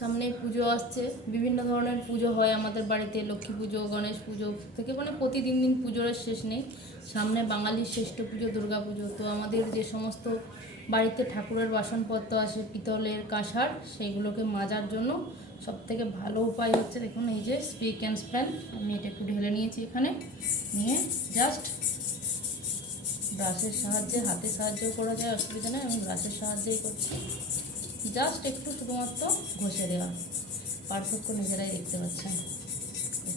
সামনে পুজো আসছে। বিভিন্ন ধরনের পুজো হয় আমাদের বাড়িতে, লক্ষ্মী পুজো, গণেশ পুজো থেকে মানে প্রতিদিন দিন পুজোর শেষ নেই। সামনে বাঙালির শ্রেষ্ঠ পুজো, দুর্গা পুজো। তো আমাদের যে সমস্ত বাড়িতে ঠাকুরের বাসনপত্র আসে পিতলের কাঁসার, সেইগুলোকে মাজার জন্য সব থেকে ভালো উপায় হচ্ছে দেখুন, এই যে স্পিক অ্যান্ড স্প্যান আমি এটা একটু ঢেলে নিয়েছি এখানে। নিয়ে জাস্ট ব্রাশের সাহায্যে হাতে সাহায্য করা যায়, অসুবিধা নেই, আমি ব্রাশের সাহায্যেই করছি। জাস্ট একটু শুধুমাত্র ঘষে দেওয়া। পার্থক্য নিজেরাই দেখতে পাচ্ছেন।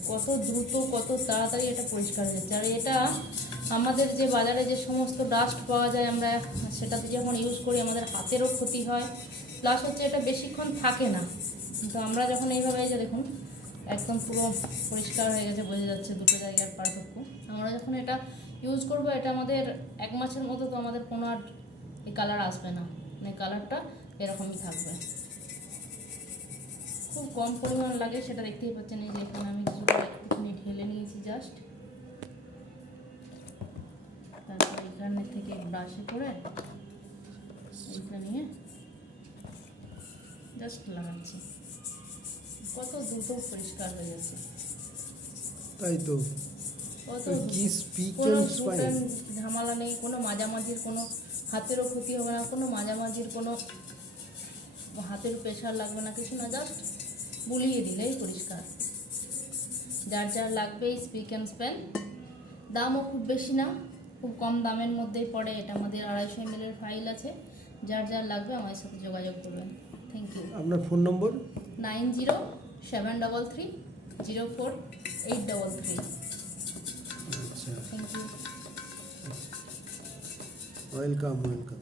কত দ্রুত, কত তাড়াতাড়ি এটা পরিষ্কার হয়ে যাচ্ছে। আর এটা আমাদের যে বাজারে যে সমস্ত ডাস্ট পাওয়া যায় আমরা, সেটাতে যখন ইউজ করি, আমাদের হাতেরও ক্ষতি হয়। প্লাস হচ্ছে এটা বেশিক্ষণ থাকে না। কিন্তু আমরা যখন এইভাবে এই যে দেখুন, একদম পুরো পরিষ্কার হয়ে গেছে, বোঝা যাচ্ছে দুটো জায়গার পার্থক্য। আমরা যখন এটা ইউজ করব, এটা আমাদের এক মাসের মতো তো আমাদের কোনো আর এই কালার আসবে না। মানে কালারটা এরকমই থাকবে। খুব কম পরিমাণ লাগে সেটা দেখতেই পাচ্ছেন এই যে এখানে আমি কিছুটা একটুখানি ঢেলে নিয়েছি জাস্ট তারপর এখানে থেকে ব্রাশে করে এইটা নিয়ে জাস্ট লাগাচ্ছি কত দ্রুত পরিষ্কার হয়ে যাচ্ছে। তাই তো। ঝামেলা নেই কোনো মাঝামাঝির কোনো হাতেরও ক্ষতি হবে না কোনো মাঝামাঝির কোনো হাতের প্রেশার লাগবে না কিছু না জাস্ট বুলিয়ে দিলেই পরিষ্কার। যার যার লাগবে স্পিক অ্যান্ড স্প্যান দামও খুব বেশি না খুব কম দামের মধ্যেই পড়ে এটা আমাদের আড়াইশো এমএলের ফাইল আছে। যার যার লাগবে আমার সাথে যোগাযোগ করবেন। থ্যাংক ইউ আপনার phone number nine zero seven double three zero four eight double three. Thank you welcome welcome